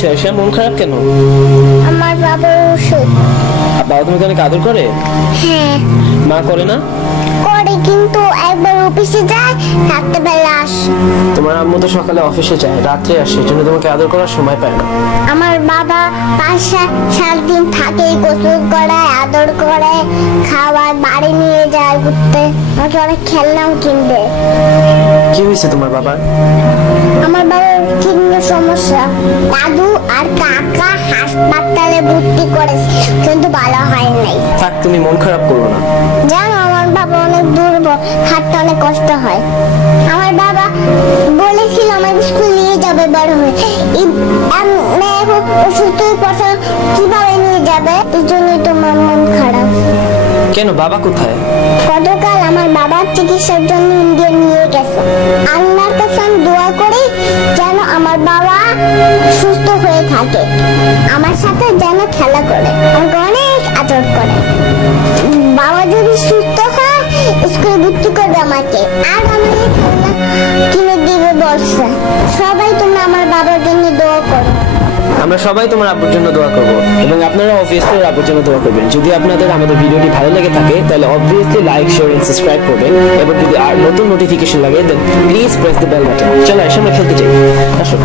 হয়েছে আয়সা মন খারাপ কেন? আমার আর বাবা তোমাকে অনেক আদর করে? হ্যাঁ। মা করে না? করে কিন্তু একবার অফিসে যায় রাত্রেবেলা আসে। তোমার আম্মু তো সকালে অফিসে যায় রাত্রে আসে জন্য তোমাকে আদর করার সময় পায় না। আমার বাবা পাঁচ সাত সাত দিন থাকে গোসল করে আদর করে বাড়ি নিয়ে যায় ঘুরতে। আমাকে অনেক খেলনাও কিনবে কি হয়েছে তোমার বাবার? আমার বাবার কিডনির সমস্যা। দাদু করেছে কিন্তু ভালো হয় নাই। থাক তুমি মন খারাপ করো না। জানো আমার বাবা অনেক দুর্বল হাঁটতে অনেক কষ্ট হয়। আমার বাবা বলেছিল আমার স্কুল নিয়ে যাবে বড় হয়ে। অসুস্থ কথা কীভাবে নিয়ে যাবে? এই জন্যই তোমার মন খারাপ। কেন বাবা কোথায়? গতকাল আমার বাবার চিকিৎসার জন্য ইন্ডিয়া নিয়ে গেছে। আল্লাহর কাছে আমি দোয়া করি যেন আমার বাবা সুস্থ হয়ে থাকে। আমার সাথে আর কিনে দিবে বলছে সবাই তোমরা আমার বাবার জন্য দোয়া করো। আমরা সবাই তোমার আব্বুর জন্য দোয়া করব এবং আপনারা অবভিয়াসলি আব্বুর জন্য দোয়া করবেন। যদি আপনাদের আমাদের ভিডিওটি ভালো লেগে থাকে, তাহলে obviously like share and subscribe করবেন এবং যদি আর নতুন নোটিফিকেশন লাগে then please press the bell button চলো, এসে আমরা খেলতে চাই আসো।